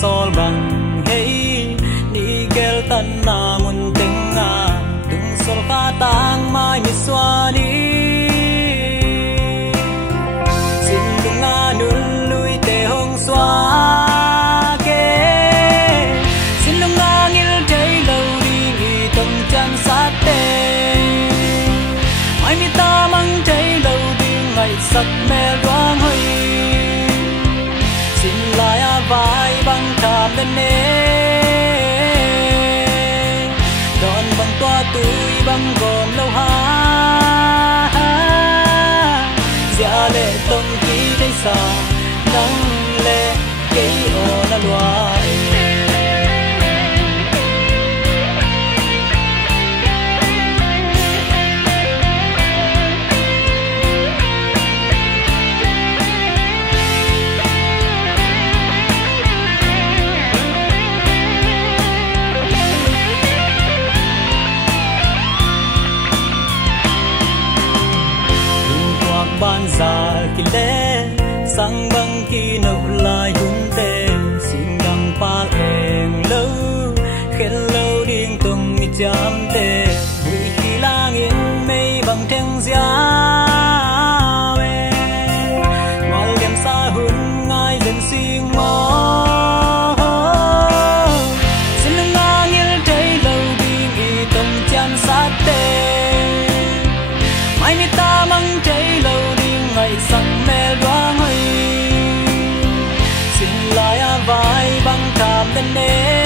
sol bang hey ni gel tan na mun ting na tung sol kha tang mai mi swani sin lung na nun lui te hong swa ke sin lung na ngil dei lo ri tong chan sa te ai mi ta mang dei lo ding ngai sak me roang hoi xin lại vai băng thảm đến nè đón băng toa tươi băng gồm lâu ha dạ lệ tông ký đây xa nắng lệ cây ô na loài ban già kỳ lệ sang băng kỳ nấu lại hung tê xin đăng pa em lâu khen lâu điên tung mi chạm tê vui khi lang yên mây bằng thang giá về ngoài đêm xa hun ngay dần xin mơ xin lưng ngang yên thấy lâu điên y tung chạm sát tê mai mi ta mang thấy lâu ngày sắc mê loang hơi xin lại vai băng thảm đến nê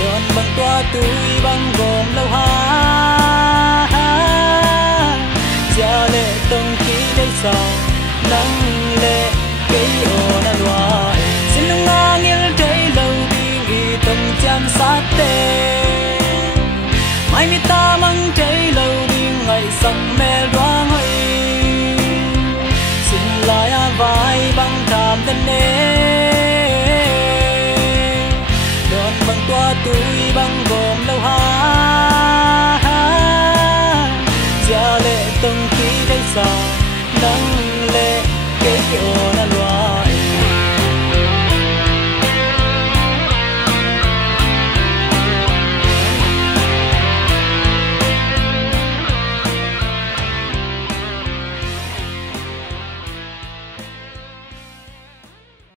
đón băng toa tươi băng gồm lâu ha gia lệ tông ký đây sao nắng lệ cây ô na loài xin lung ngang yêu thấy lâu đi y tông chăm sát tê mai mi ta mang thấy lâu đi ngày sắc mê loang hơi xin lại vai băng thảm đến nê đón băng toa tươi băng gồm lâu ha gia lệ tông ký đây sao